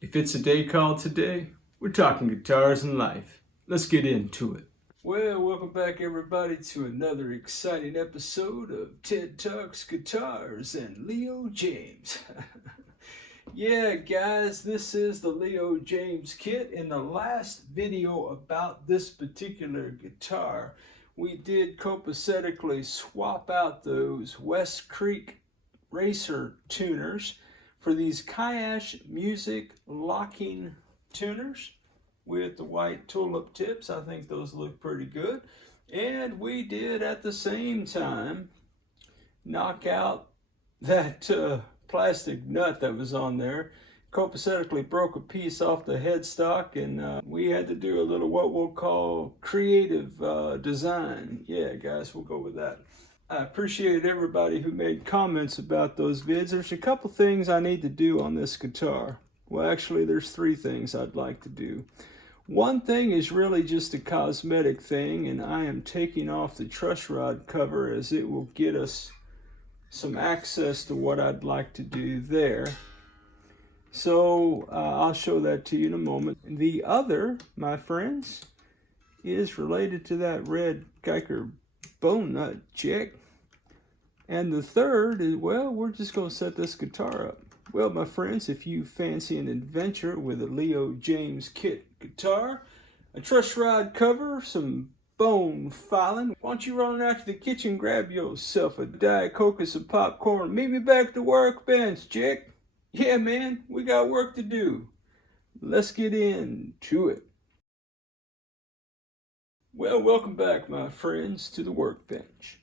If it's a day called today, we're talking guitars and life. Let's get into it. Well, welcome back everybody to another exciting episode of TED Talks Guitars and Leo Jaymz. Yeah, guys, this is the Leo Jaymz Kit. In the last video about this particular guitar, we did copacetically swap out those West Creek Racer tuners for these Kayash Music locking tuners with the white tulip tips. I think those look pretty good. And we did at the same time knock out that plastic nut that was on there. Copacetically broke a piece off the headstock, and we had to do a little what we'll call creative design. Yeah, guys, we'll go with that. I appreciate everybody who made comments about those vids. There's a couple things I need to do on this guitar. Well, actually, there's three things I'd like to do. One thing is really just a cosmetic thing, and I am taking off the truss rod cover as it will get us some access to what I'd like to do there. So I'll show that to you in a moment. The other, my friends, is related to that red Guyker bone nut check. And the third is, well, we're just going to set this guitar up. Well, my friends, if you fancy an adventure with a Leo Jaymz Kit guitar, a truss rod cover, some bone filing, why don't you run out to the kitchen, grab yourself a Diet Coke and some popcorn, meet me back at the workbench, chick. Yeah, man, we got work to do. Let's get into it. Well, welcome back, my friends, to the workbench.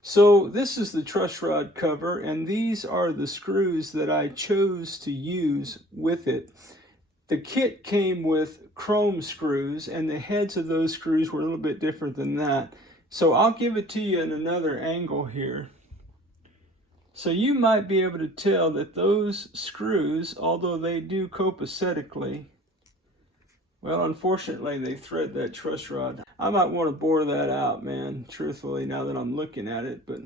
So this is the truss rod cover, and these are the screws that I chose to use with it. The kit came with chrome screws, and the heads of those screws were a little bit different than that. So I'll give it to you in another angle here. So you might be able to tell that those screws, although they do copacetically, well, unfortunately, they thread that truss rod. I might want to bore that out, man, truthfully, now that I'm looking at it. But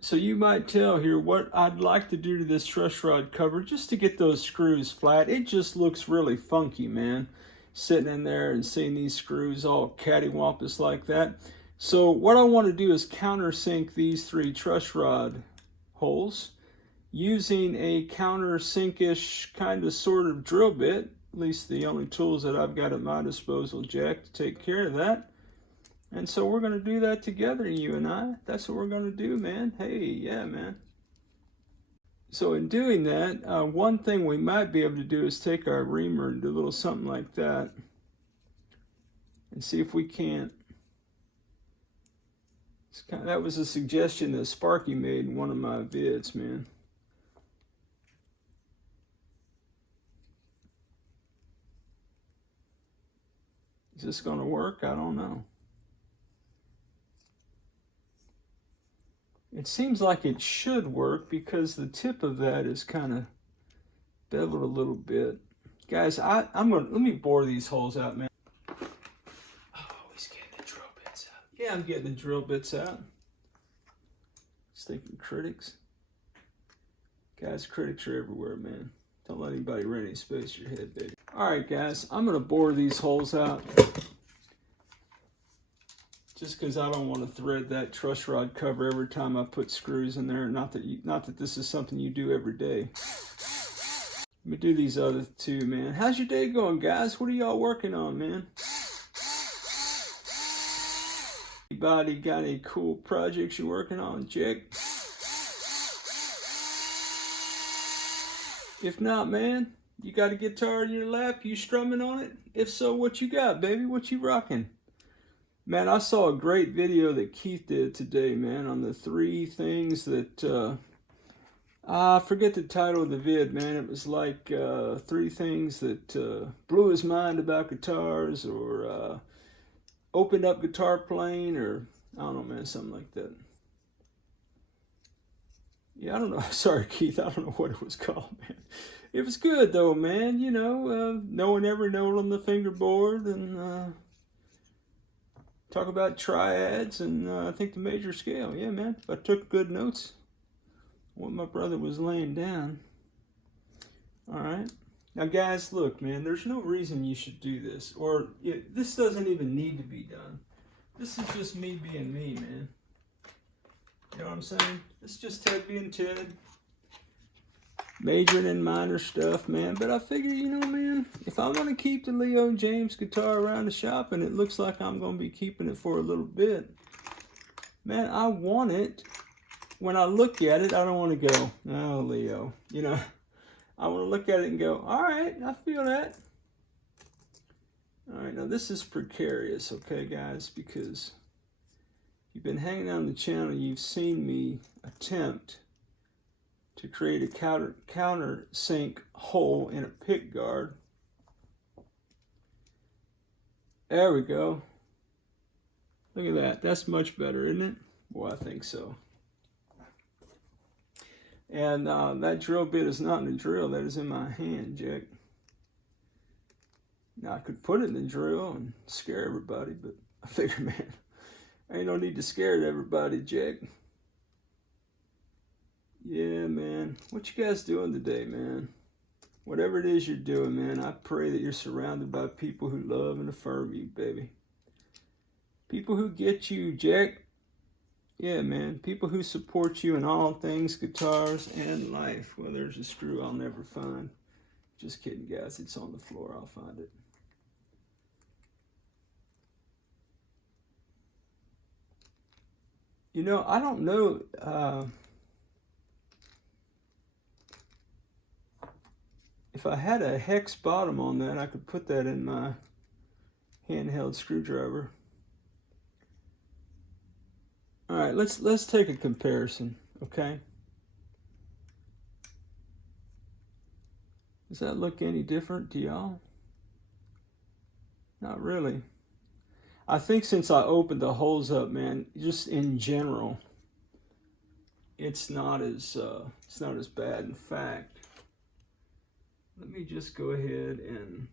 so you might tell here what I'd like to do to this truss rod cover just to get those screws flat. It just looks really funky, man, sitting in there and seeing these screws all cattywampus like that. So what I want to do is countersink these three truss rod holes using a countersink-ish kind of sort of drill bit. At least the only tools that I've got at my disposal, Jack, to take care of that. And so we're going to do that together, you and I. That's what we're going to do, man. Hey, yeah, man. So in doing that, one thing we might be able to do is take our reamer and do a little something like that. And see if we can't. That was a suggestion that Sparky made in one of my vids, man. Is this going to work? I don't know. It seems like it should work because the tip of that is kind of beveled a little bit. Guys, let me bore these holes out, man. Oh, he's getting the drill bits out. Yeah, I'm getting the drill bits out. Stinking critics. Guys, critics are everywhere, man. Don't let anybody rent any space in your head, baby. All right, guys, I'm going to bore these holes out just because I don't want to thread that truss rod cover every time I put screws in there. Not that this is something you do every day. Let me do these other two, man. How's your day going, guys? What are y'all working on, man? Anybody got any cool projects you're working on, Jake? If not, man, you got a guitar in your lap, you strumming on it? If so, what you got, baby? What you rocking? Man, I saw a great video that Keith did today, man, on the three things that, I forget the title of the vid, man. It was like three things that blew his mind about guitars, or opened up guitar playing, or I don't know, man, something like that. Yeah, I don't know. Sorry, Keith. I don't know what it was called, man. It was good, though, man. You know, knowing every note on the fingerboard, and talk about triads, and I think the major scale. Yeah, man. I took good notes. What my brother was laying down. All right. Now, guys, look, man, there's no reason you should do this. Or this doesn't even need to be done. This is just me being me, man. You know what I'm saying? It's just Ted being Ted. Majoring in minor stuff, man. But I figure, you know, man, if I want to keep the Leo Jaymz guitar around the shop, and it looks like I'm going to be keeping it for a little bit, man, I want it. When I look at it, I don't want to go, oh, Leo. You know, I want to look at it and go, all right, I feel that. All right, now this is precarious, okay, guys, because you've been hanging on the channel, you've seen me attempt to create a countersink hole in a pick guard. There we go. Look at that. That's much better, isn't it? Well, I think so. And that drill bit is not in the drill. That is in my hand, Jack. Now, I could put it in the drill and scare everybody, but I figure, man, ain't no need to scare everybody, Jack. Yeah, man. What you guys doing today, man? Whatever it is you're doing, man, I pray that you're surrounded by people who love and affirm you, baby. People who get you, Jack. Yeah, man. People who support you in all things guitars and life. Well, there's a screw I'll never find. Just kidding, guys. It's on the floor. I'll find it. You know, I don't know... if I had a hex bottom on that, I could put that in my handheld screwdriver. All right, let's take a comparison, okay? Does that look any different to y'all? Not really. I think since I opened the holes up, man, just in general, it's not as bad. In fact, let me just go ahead and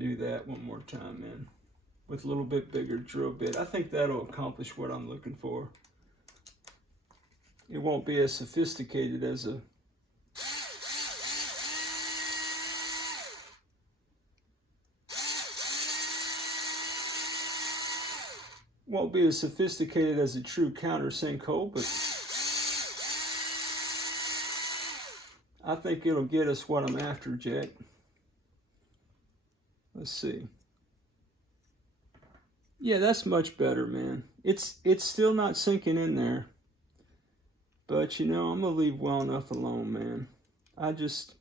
do that one more time, man, with a little bit bigger drill bit. I think that'll accomplish what I'm looking for. It won't be as sophisticated as a true countersink hole, but I think it'll get us what I'm after, Jack. Let's see. Yeah, that's much better, man. It's still not sinking in there, but you know, I'm gonna leave well enough alone, man. I just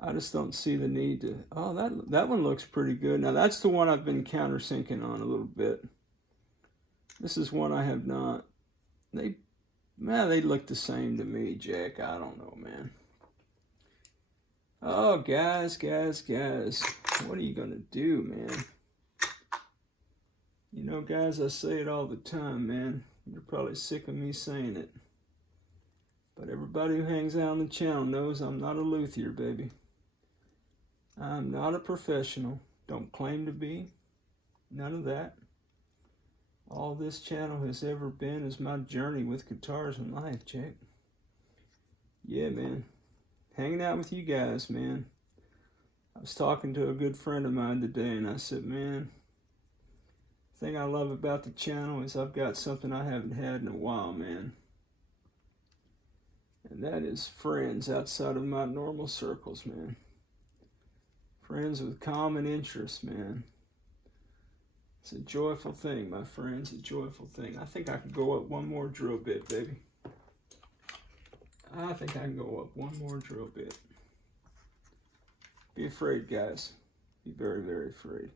don't see the need to. Oh, that one looks pretty good. Now that's the one I've been countersinking on a little bit. This is one I have not. They look the same to me, Jack. I don't know, man. Oh, guys, what are you gonna do, man? You know, guys, I say it all the time, man. You're probably sick of me saying it. But everybody who hangs out on the channel knows I'm not a luthier, baby. I'm not a professional. Don't claim to be. None of that. All this channel has ever been is my journey with guitars and life, Jack. Yeah, man. Hanging out with you guys, man. I was talking to a good friend of mine today, and I said, man, the thing I love about the channel is I've got something I haven't had in a while, man. And that is friends outside of my normal circles, man. Friends with common interests, man. It's a joyful thing, my friends, a joyful thing. I think I can go up one more drill bit, baby. I think I can go up one more drill bit. Be afraid, guys. Be very, very afraid.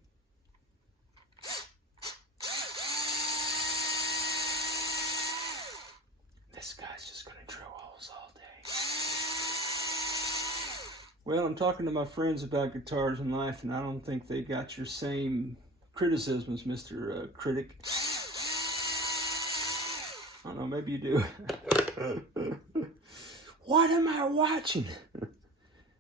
This guy's just going to drill holes all day. Well, I'm talking to my friends about guitars and life, and I don't think they got your same criticisms, Mr. Critic. I don't know, maybe you do. What am I watching?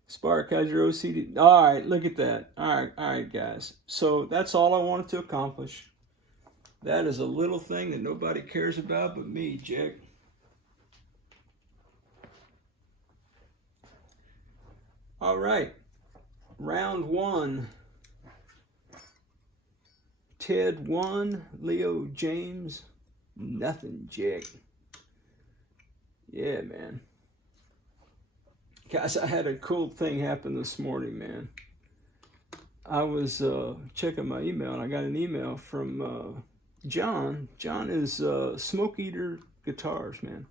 Spark has your OCD. All right, look at that. All right, guys. So that's all I wanted to accomplish. That is a little thing that nobody cares about but me, Jack. All right, round one. Ted 1, Leo Jaymz, nothing, Jack. Yeah, man. Guys, I had a cool thing happen this morning, man. I was checking my email, and I got an email from John. John is Smoke Eater Guitars, man.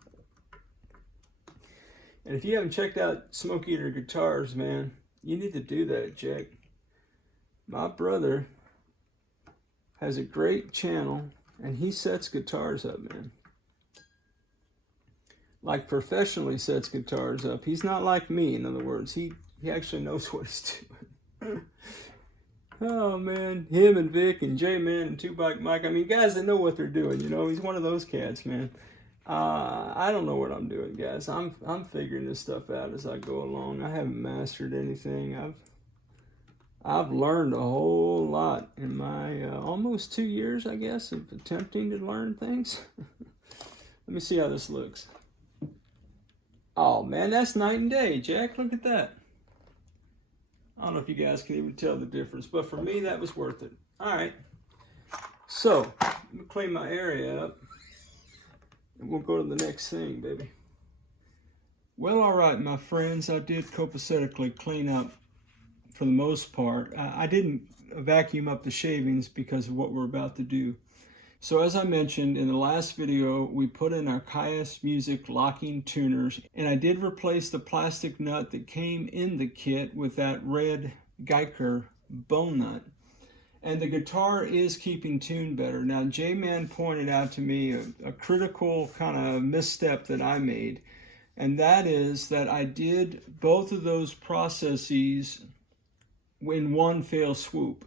And if you haven't checked out Smoke Eater Guitars, man, you need to do that, Jack. My brother has a great channel, and he sets guitars up, man. Like professionally sets guitars up. He's not like me, in other words. He actually knows what he's doing. Oh, man. Him and Vic and J-Man and Two-Bike Mike. I mean, guys that know what they're doing, you know. He's one of those cats, man. I don't know what I'm doing, guys. I'm figuring this stuff out as I go along. I haven't mastered anything. I've learned a whole lot in my almost 2 years, I guess, of attempting to learn things. Let me see how this looks. Oh, man, that's night and day, Jack. Look at that. I don't know if you guys can even tell the difference, but for me, that was worth it. All right. So, let me clean my area up, and we'll go to the next thing, baby. Well, all right, my friends, I did copacetically clean up for the most part. I didn't vacuum up the shavings because of what we're about to do. So as I mentioned in the last video, we put in our Kayas Music locking tuners, and I did replace the plastic nut that came in the kit with that red Guyker bone nut. And the guitar is keeping tune better. Now, J-Man pointed out to me a critical kind of misstep that I made, and that is that I did both of those processes in one fell swoop.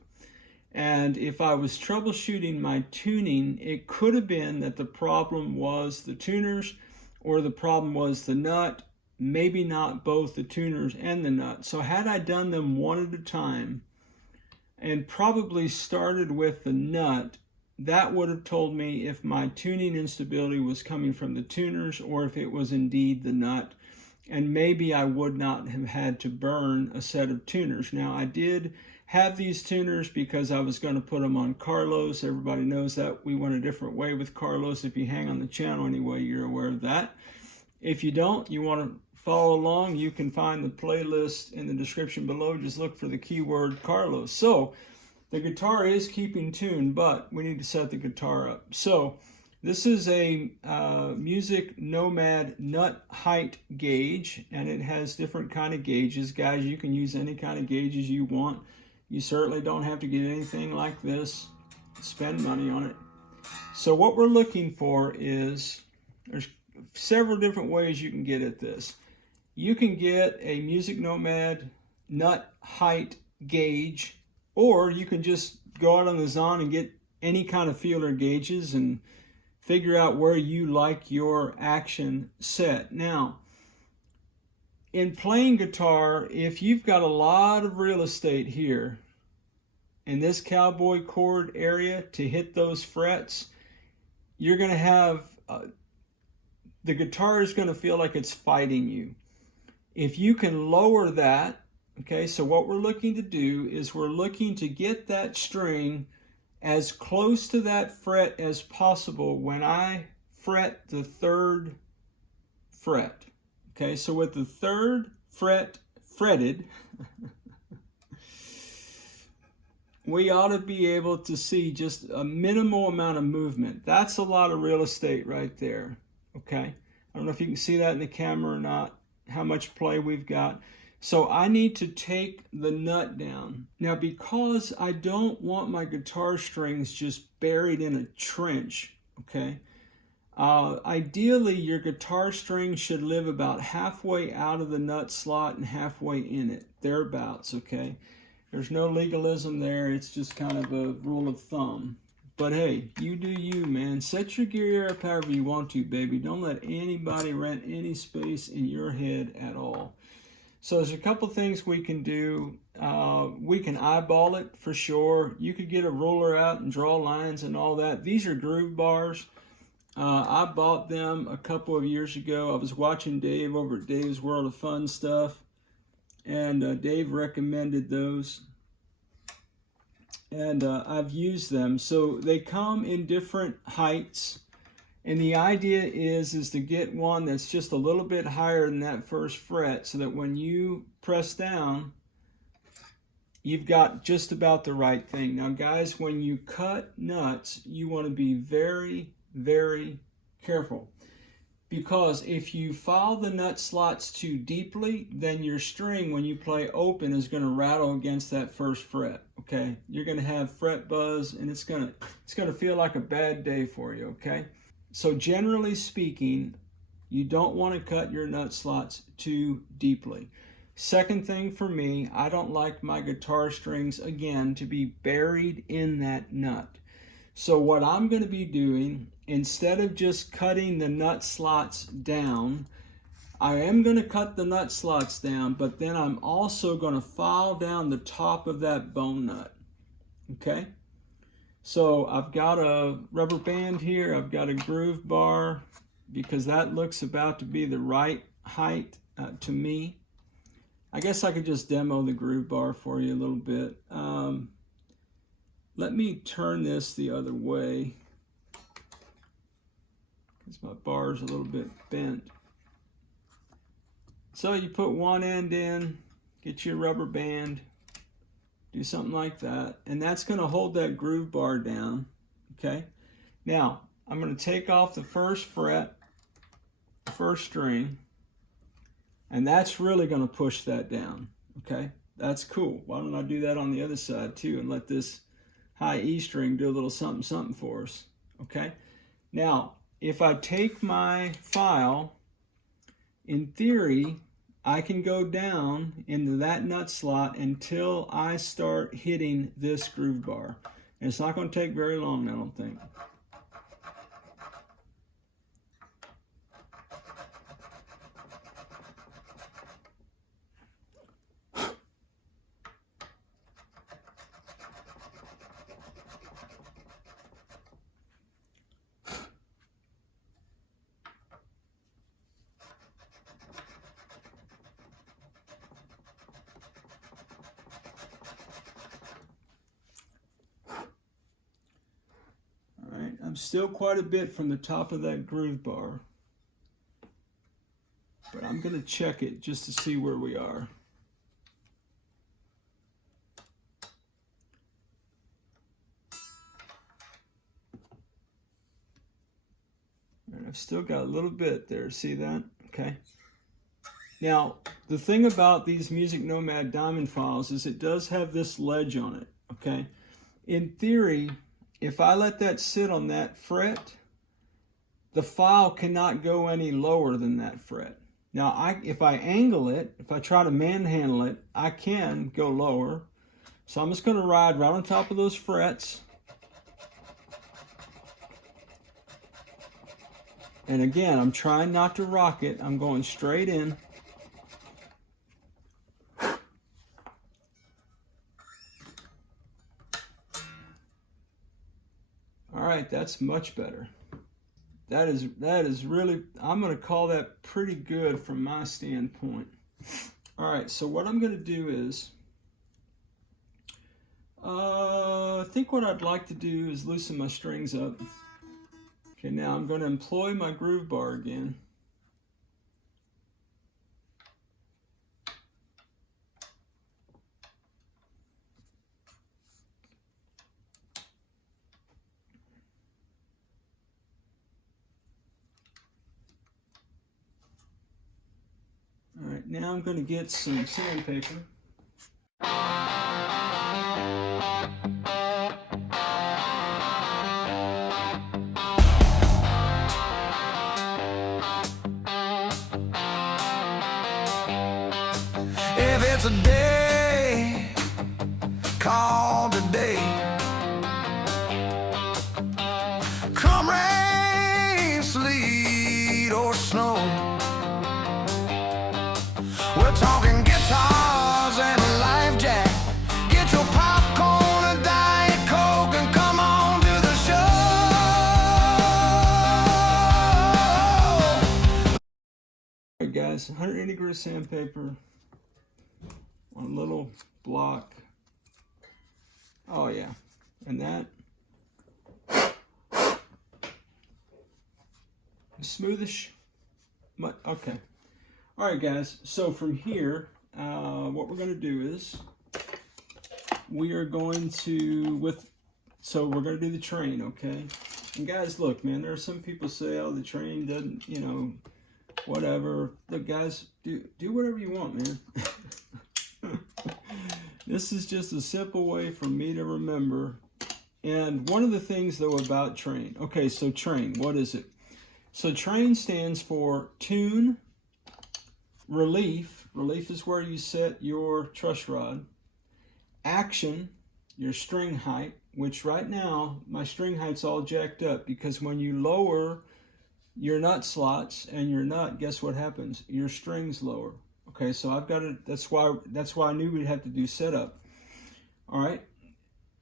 And if I was troubleshooting my tuning, it could have been that the problem was the tuners or the problem was the nut, maybe not both the tuners and the nut. So had I done them one at a time and probably started with the nut, that would have told me if my tuning instability was coming from the tuners or if it was indeed the nut. And maybe I would not have had to burn a set of tuners. Now, I did have these tuners because I was going to put them on Carlos. Everybody knows that we went a different way with Carlos. If you hang on the channel anyway, you're aware of that. If you don't, you want to follow along, you can find the playlist in the description below. Just look for the keyword Carlos. So, the guitar is keeping tune, but we need to set the guitar up. So, this is a Music Nomad nut height gauge, and it has different kind of gauges. Guys, you can use any kind of gauges you want. You certainly don't have to get anything like this. Spend money on it. So what we're looking for is, there's several different ways you can get at this. You can get a Music Nomad nut height gauge, or you can just go out on the Zon and get any kind of feeler gauges and figure out where you like your action set. Now, in playing guitar, if you've got a lot of real estate here in this cowboy chord area to hit those frets, you're going to have, the guitar is going to feel like it's fighting you. If you can lower that, okay, so what we're looking to do is we're looking to get that string as close to that fret as possible when I fret the third fret. Okay, so with the third fret fretted, we ought to be able to see just a minimal amount of movement. That's a lot of real estate right there. Okay, I don't know if you can see that in the camera or not, how much play we've got. So I need to take the nut down. Now, because I don't want my guitar strings just buried in a trench, okay? Ideally, your guitar string should live about halfway out of the nut slot and halfway in it, thereabouts, okay? There's no legalism there. It's just kind of a rule of thumb. But hey, you do you, man. Set your gear up however you want to, baby. Don't let anybody rent any space in your head at all. So there's a couple things we can do. We can eyeball it for sure. You could get a ruler out and draw lines and all that. These are groove bars. I bought them a couple of years ago. I was watching Dave over at Dave's World of Fun Stuff, and Dave recommended those. And I've used them. So they come in different heights. And the idea is to get one that's just a little bit higher than that first fret so that when you press down, you've got just about the right thing. Now guys, when you cut nuts, you want to be very, very careful. Because if you file the nut slots too deeply, then your string, when you play open, is going to rattle against that first fret. Okay, you're going to have fret buzz, and it's going to feel like a bad day for you. Okay, so generally speaking, you don't want to cut your nut slots too deeply. Second thing for me, I don't like my guitar strings, again, to be buried in that nut. So what I'm going to be doing, instead of just cutting the nut slots down, I am going to cut the nut slots down, but then I'm also going to file down the top of that bone nut. Okay? So I've got a rubber band here, I've got a groove bar, because that looks about to be the right height to me. I guess I could just demo the groove bar for you a little bit. Let me turn this the other way, because my bar's a little bit bent. So you put one end in, get your rubber band, do something like that, and that's going to hold that groove bar down. Okay, now I'm going to take off the first fret, the first string, and that's really going to push that down. Okay, that's cool. Why don't I do that on the other side too, and let this high E string do a little something something for us. Okay, now if I take my file, in theory I can go down into that nut slot until I start hitting this groove bar, and it's not going to take very long, I don't think. I'm still quite a bit from the top of that groove bar, but I'm going to check it just to see where we are. And I've still got a little bit there, see that? Okay. Now, the thing about these Music Nomad diamond files is it does have this ledge on it, okay? In theory, if I let that sit on that fret, the file cannot go any lower than that fret. Now, if I angle it, if I try to manhandle it, I can go lower. So I'm just going to ride right on top of those frets. And again, I'm trying not to rock it. I'm going straight in. All right, that's much better. That is really, I'm going to call that pretty good from my standpoint. All right, so what I'm going to do is, I think what I'd like to do is loosen my strings up. Okay, now I'm going to employ my groove bar again. All right, now I'm going to get some sandpaper. If it's a day called today, come rain, sleet, or snow, we're talking guitars and life jackets. guys, 180 grit sandpaper on a little block. Oh yeah, and that smoothish. Okay. All right, guys. So from here, what we're going to do is we are going to we're going to do the train, okay? And guys, look, man, there are some people say, oh, the train doesn't, you know, whatever. Look, guys, do whatever you want, man. This is just a simple way for me to remember. And one of the things, though, about train. Okay, so train, what is it? So train stands for tune, relief. Relief is where you set your truss rod. Action, your string height, which right now, my string height's all jacked up because when you lower your nut slots and your nut, guess what happens? Your string's lower. Okay, so I've got it. That's why I knew we'd have to do setup. All right.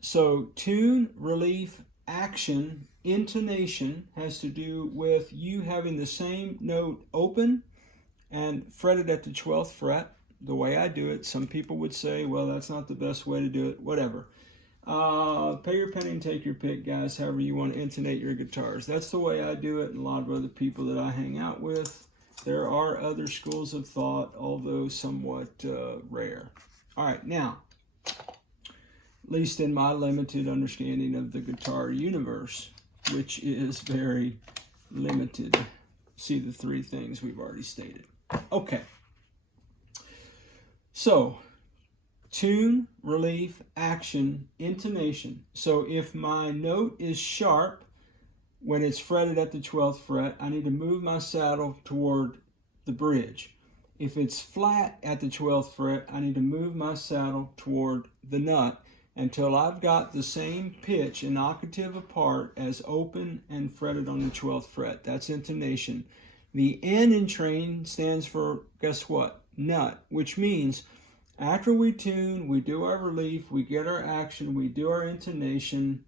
So tune, relief, action, intonation has to do with you having the same note open and fretted at the 12th fret. The way I do it, some people would say, well, that's not the best way to do it. Whatever. Pay your penny and take your pick, guys, however you want to intonate your guitars. That's the way I do it, and a lot of other people that I hang out with. There are other schools of thought, although somewhat rare. All right, now, at least in my limited understanding of the guitar universe, which is very limited. See the three things we've already stated. Okay. So, tune, relief, action, intonation. So if my note is sharp, when it's fretted at the 12th fret, I need to move my saddle toward the bridge. If it's flat at the 12th fret, I need to move my saddle toward the nut until I've got the same pitch, an octave apart, as open and fretted on the 12th fret. That's intonation. The N in train stands for, guess what? Nut, which means after we tune, we do our relief, we get our action, we do our intonation,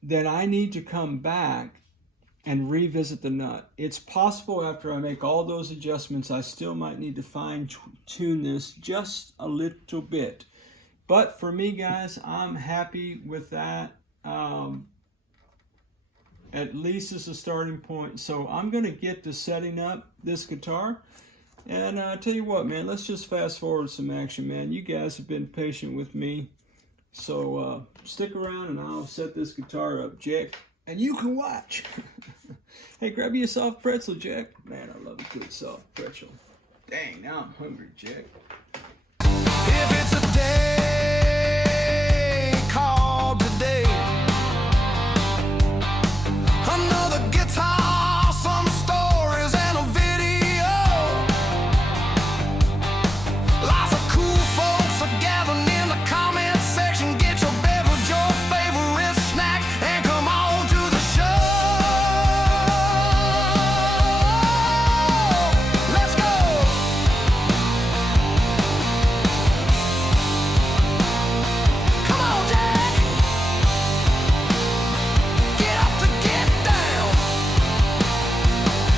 then I need to come back and revisit the nut. It's possible after I make all those adjustments, I still might need to fine-tune this just a little bit. But for me, guys, I'm happy with that. At least as a starting point. So I'm going to get to setting up this guitar. And I tell you what, man, let's just fast forward some action, man. You guys have been patient with me. So stick around and I'll set this guitar up, Jack. And you can watch. Hey, grab you a soft pretzel, Jack. Man, I love a good soft pretzel. Dang, now I'm hungry, Jack. If it's a day called today, another guitar, some stories and a video. Lots of cool folks are gathering in the comment section. Get your beverage, your favorite snack, and come on to the show. Let's go. Come on, Jack. Get up to get down.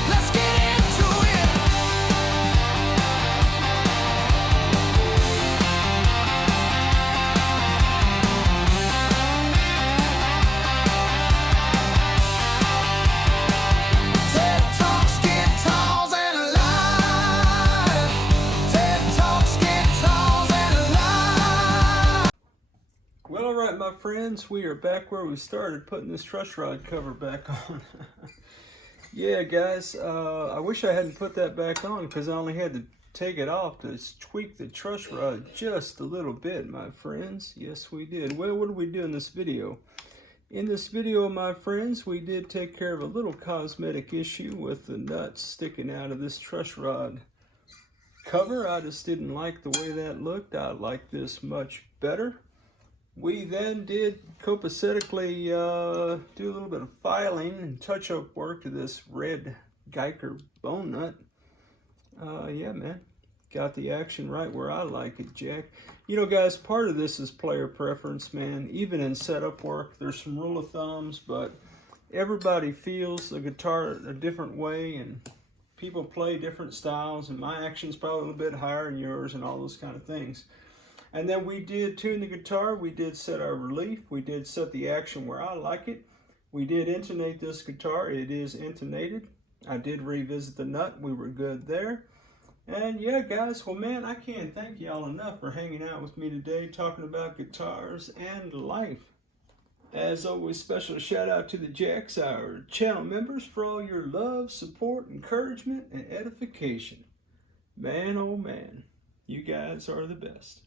Let's get into it. TED Talks, Guitars, and Life. TED Talks, Guitars, and Life. Well, all right, my friends, we are back where we started, putting this truss rod cover back on. Yeah, guys, I wish I hadn't put that back on because I only had to take it off to tweak the truss rod just a little bit, my friends. Yes, we did. Well, what did we do in this video? In this video, my friends, we did take care of a little cosmetic issue with the nuts sticking out of this truss rod cover. I just didn't like the way that looked. I like this much better. We then did copacetically do a little bit of filing and touch-up work to this red Guyker bone nut. Yeah, man. Got the action right where I like it, Jack. You know, guys, part of this is player preference, man. Even in setup work, there's some rule of thumbs, but everybody feels the guitar a different way, and people play different styles, and my action's probably a little bit higher than yours and all those kind of things. And then we did tune the guitar, we did set our relief, we did set the action where I like it. We did intonate this guitar, it is intonated. I did revisit the nut, we were good there. And yeah, guys, well, man, I can't thank y'all enough for hanging out with me today, talking about guitars and life. As always, special shout out to the Jacks, our channel members, for all your love, support, encouragement, and edification. Man, oh man, you guys are the best.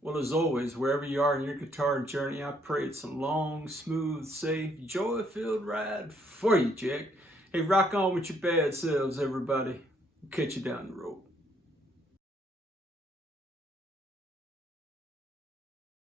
Well, as always, wherever you are in your guitar journey, I pray it's a long, smooth, safe, joy-filled ride for you, Jack. Hey, rock on with your bad selves, everybody. Catch you down the road.